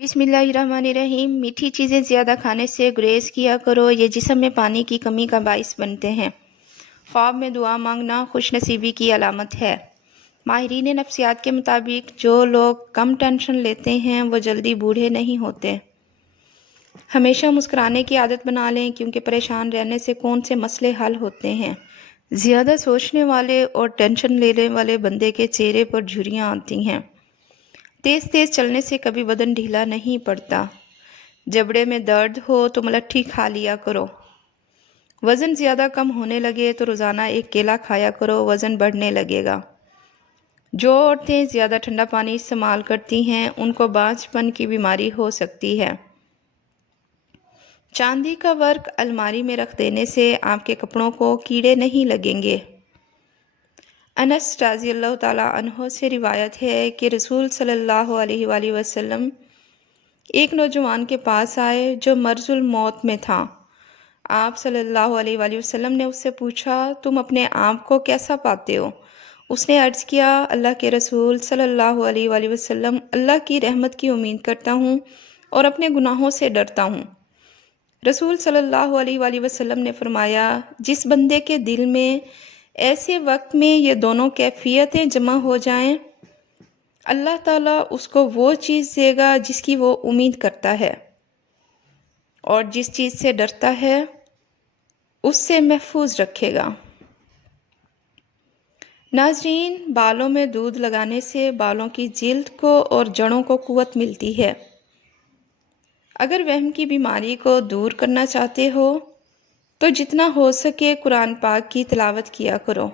बिस्मिल्लाहिर्रहमानिर्रहीम। मीठी चीज़ें ज़्यादा खाने से गुरेज किया करो, ये जिस्म में पानी की कमी का बाइस बनते हैं। ख्वाब में दुआ मांगना खुशनसीबी की अलामत है। माहिरीन नफ्सियात के मुताबिक जो लोग कम टेंशन लेते हैं वो जल्दी बूढ़े नहीं होते। हमेशा मुस्कुराने की आदत बना लें, क्योंकि परेशान रहने से कौन से मसले हल होते हैं। ज़्यादा सोचने वाले और टेंशन लेने वाले बंदे के चेहरे पर झुर्रियाँ आती हैं। तेज़ तेज़ चलने से कभी बदन ढीला नहीं पड़ता। जबड़े में दर्द हो तो मलट्ठी खा लिया करो। वज़न ज़्यादा कम होने लगे तो रोज़ाना एक केला खाया करो, वज़न बढ़ने लगेगा। जो औरतें ज़्यादा ठंडा पानी इस्तेमाल करती हैं उनको बांझपन की बीमारी हो सकती है। चांदी का वर्क अलमारी में रख देने से आपके कपड़ों को कीड़े नहीं लगेंगे। अनस रज़ियल्लाहु ताला अन्हो से रिवायत है कि रसूल सल्लल्लाहु अलैहि वसल्लम एक नौजवान के पास आए जो मर्जुल मौत में था। आप सल्लल्लाहु अलैहि वसल्लम ने उससे पूछा, तुम अपने आप को कैसा पाते हो? उसने अर्ज़ किया, अल्लाह के रसूल सल्लल्लाहु अलैहि वसल्लम, अल्लाह की रहमत की उम्मीद करता हूँ और अपने गुनाहों से डरता हूँ। रसूल सल्लल्लाहु अलैहि वसल्लम ने फरमाया, जिस बंदे के दिल में ऐसे वक्त में ये दोनों कैफियतें जमा हो जाएं, अल्लाह ताला उसको वो चीज़ देगा जिसकी वो उम्मीद करता है, और जिस चीज़ से डरता है उससे महफूज रखेगा। नाज़रीन, बालों में दूध लगाने से बालों की जिल्द को और जड़ों को कुव्वत मिलती है। अगर वहम की बीमारी को दूर करना चाहते हो तो जितना हो सके कुरान पाक की तिलावत किया करो।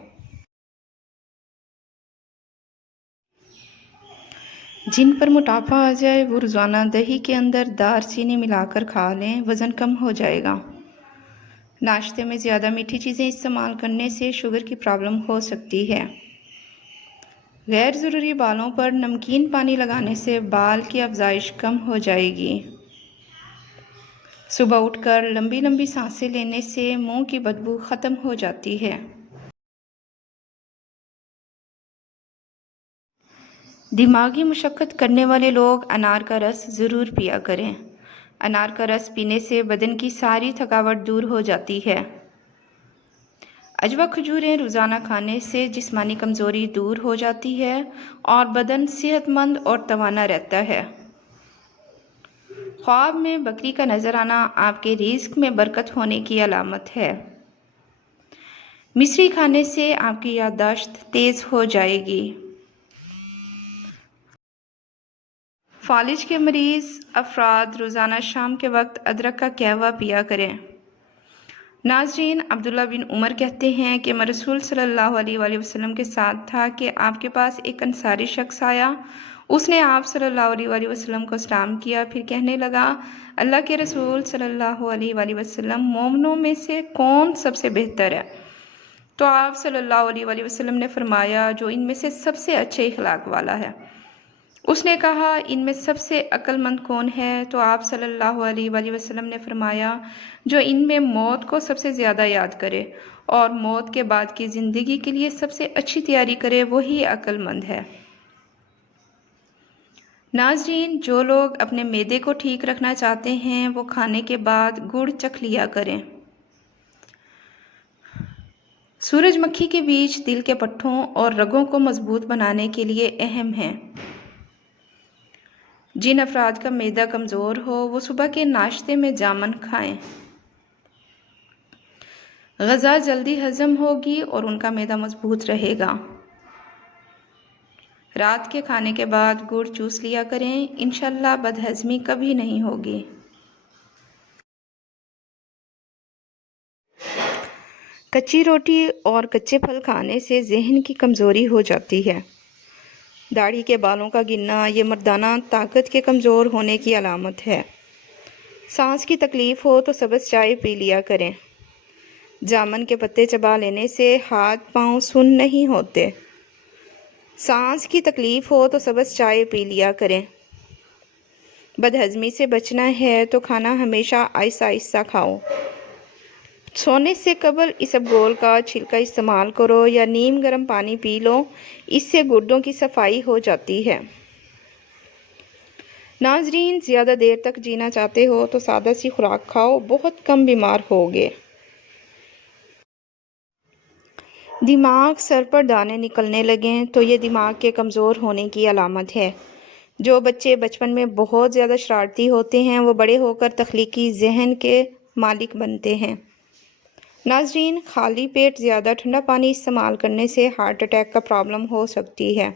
जिन पर मोटापा आ जाए वो रोज़ाना दही के अंदर दालचीनी मिलाकर खा लें, वज़न कम हो जाएगा। नाश्ते में ज़्यादा मीठी चीज़ें इस्तेमाल करने से शुगर की प्रॉब्लम हो सकती है। गैर ज़रूरी बालों पर नमकीन पानी लगाने से बाल की अफजाइश कम हो जाएगी। सुबह उठकर लंबी लंबी सांसें लेने से मुंह की बदबू ख़त्म हो जाती है। दिमागी मुशक्क़त करने वाले लोग अनार का रस ज़रूर पिया करें। अनार का रस पीने से बदन की सारी थकावट दूर हो जाती है। अजवा खजूरें रोज़ाना खाने से जिस्मानी कमज़ोरी दूर हो जाती है और बदन सेहतमंद और तवाना रहता है। ख्वाब में बकरी का नज़र आना आपके रिज़्क में बरकत होने की अलामत है। मिश्री खाने से आपकी याददाश्त तेज़ हो जाएगी। फालिज के मरीज़ अफराद रोज़ाना शाम के वक्त अदरक का कहवा पिया करें। नाज़रीन, अब्दुल्ला बिन उमर कहते हैं कि मैं रसूल सल्लल्लाहु अलैहि वसल्लम के साथ था कि आपके पास एक अंसारी शख्स आया। उसने आप सल्लल्लाहु अलैहि वसल्लम को सलाम किया, फिर कहने लगा, अल्लाह के रसूल सल्लल्लाहु अलैहि वसल्लम, मोमिनों में से कौन सबसे बेहतर है? तो आप सल्लल्लाहु अलैहि वसल्लम ने फरमाया, जो इनमें से सबसे अच्छे इखलाक वाला है। उसने कहा, इनमें सबसे अक्लमंद कौन है? तो आप सल्लल्लाहु अलैहि वसल्लम ने फरमाया, जो इनमें मौत को सबसे ज़्यादा याद करे और मौत के बाद की ज़िंदगी के लिए सबसे अच्छी तैयारी करे, वही अक्लमंद है। नाज़रीन, जो लोग अपने मैदे को ठीक रखना चाहते हैं वो खाने के बाद गुड़ चख लिया करें। सूरजमुखी के बीज दिल के पट्टों और रगों को मजबूत बनाने के लिए अहम हैं। जिन अफराद का मैदा कमज़ोर हो वो सुबह के नाश्ते में जामन खाएं। ग़ज़ा जल्दी हज़म होगी और उनका मैदा मजबूत रहेगा। रात के खाने के बाद गुड़ चूस लिया करें, इंशाअल्लाह बदहज़मी कभी नहीं होगी। कच्ची रोटी और कच्चे फल खाने से जहन की कमज़ोरी हो जाती है। दाढ़ी के बालों का गिरना ये मर्दाना ताकत के कमज़ोर होने की अलामत है। सांस की तकलीफ़ हो तो सब्ज़ चाय पी लिया करें। जामुन के पत्ते चबा लेने से हाथ पांव सुन्न नहीं होते। सांस की तकलीफ़ हो तो सब्ज़ चाय पी लिया करें। बदहज़मी से बचना है तो खाना हमेशा आहिस्ता आहिस्ता खाओ। सोने से कबल इसबगोल का छिलका इस्तेमाल करो या नीम गर्म पानी पी लो, इससे गुर्दों की सफाई हो जाती है। ناظرین، زیادہ دیر تک جینا چاہتے ہو تو سادہ سی خوراک کھاؤ، بہت کم بیمار ہوگے۔ دماغ سر پر دانے نکلنے لگیں تو یہ دماغ کے کمزور ہونے کی علامت ہے۔ جو بچے بچپن میں بہت زیادہ شرارتی ہوتے ہیں وہ بڑے ہو کر تخلیقی ذہن کے مالک بنتے ہیں۔ ناظرین، خالی پیٹ زیادہ ٹھنڈا پانی استعمال کرنے سے ہارٹ اٹیک کا پرابلم ہو سکتی ہے۔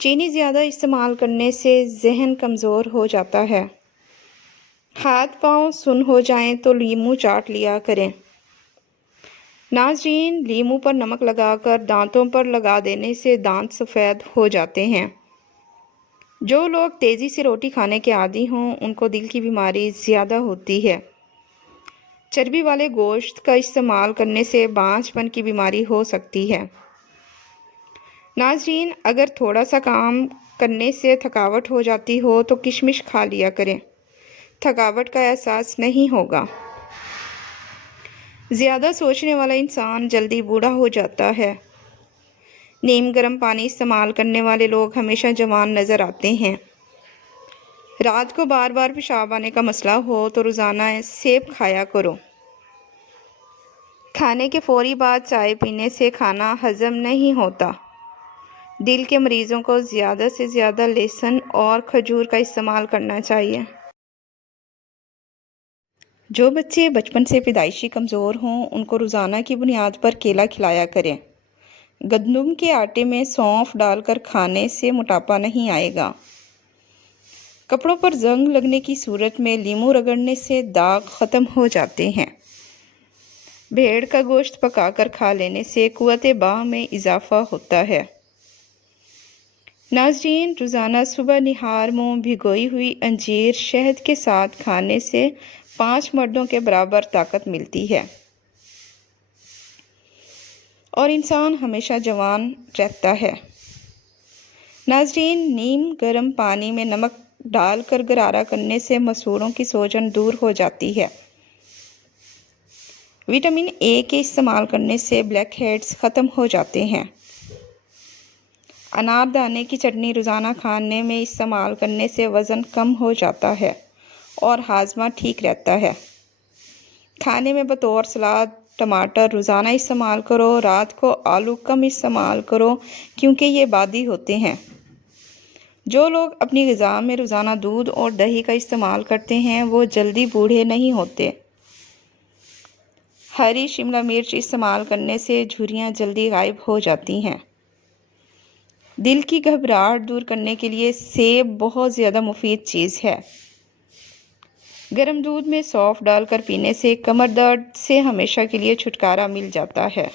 چینی زیادہ استعمال کرنے سے ذہن کمزور ہو جاتا ہے۔ ہاتھ پاؤں سن ہو جائیں تو لیموں چاٹ لیا کریں۔ ناظرین، لیموں پر نمک لگا کر دانتوں پر لگا دینے سے دانت سفید ہو جاتے ہیں۔ جو لوگ تیزی سے روٹی کھانے کے عادی ہوں ان کو دل کی بیماری زیادہ ہوتی ہے۔ چربی والے گوشت کا استعمال کرنے سے بانجھ پن کی بیماری ہو سکتی ہے۔ ناظرین، اگر تھوڑا سا کام کرنے سے تھکاوٹ ہو جاتی ہو تو کشمش کھا لیا کریں، تھکاوٹ کا احساس نہیں ہوگا۔ زیادہ سوچنے والا انسان جلدی بوڑھا ہو جاتا ہے۔ نیم گرم پانی استعمال کرنے والے لوگ ہمیشہ جوان نظر آتے ہیں۔ رات کو بار بار پیشاب آنے کا مسئلہ ہو تو روزانہ سیب کھایا کرو۔ کھانے کے فوری بعد چائے پینے سے کھانا ہضم نہیں ہوتا۔ دل کے مریضوں کو زیادہ سے زیادہ لہسن اور کھجور کا استعمال کرنا چاہیے۔ جو بچے بچپن سے پیدائشی کمزور ہوں ان کو روزانہ کی بنیاد پر کیلا کھلایا کریں۔ گندم کے آٹے میں سونف ڈال کر کھانے سے موٹاپا نہیں آئے گا۔ کپڑوں پر زنگ لگنے کی صورت میں لیموں رگڑنے سے داغ ختم ہو جاتے ہیں۔ بھیڑ کا گوشت پکا کر کھا لینے سے قوت باہ میں اضافہ ہوتا ہے۔ ناظرین، روزانہ صبح نہار منہ بھگوئی ہوئی انجیر شہد کے ساتھ کھانے سے 5 مردوں کے برابر طاقت ملتی ہے اور انسان ہمیشہ جوان رہتا ہے۔ ناظرین، نیم گرم پانی میں نمک ڈال کر غرارہ کرنے سے مسوڑھوں کی سوجن دور ہو جاتی ہے۔ وٹامن اے کے استعمال کرنے سے بلیک ہیڈز ختم ہو جاتے ہیں۔ انار دانے کی چٹنی روزانہ کھانے میں استعمال کرنے سے وزن کم ہو جاتا ہے اور ہاضمہ ٹھیک رہتا ہے۔ کھانے میں بطور سلاد ٹماٹر روزانہ استعمال کرو۔ رات کو آلو کم استعمال کرو کیونکہ یہ بادی ہوتے ہیں۔ جو لوگ اپنی غذا میں روزانہ دودھ اور دہی کا استعمال کرتے ہیں وہ جلدی بوڑھے نہیں ہوتے۔ ہری شملہ مرچ استعمال کرنے سے جھریاں جلدی غائب ہو جاتی ہیں۔ دل کی گھبراہٹ دور کرنے کے لیے سیب بہت زیادہ مفید چیز ہے۔ گرم دودھ میں سونف ڈال کر پینے سے کمر درد سے ہمیشہ کے لیے چھٹکارا مل جاتا ہے۔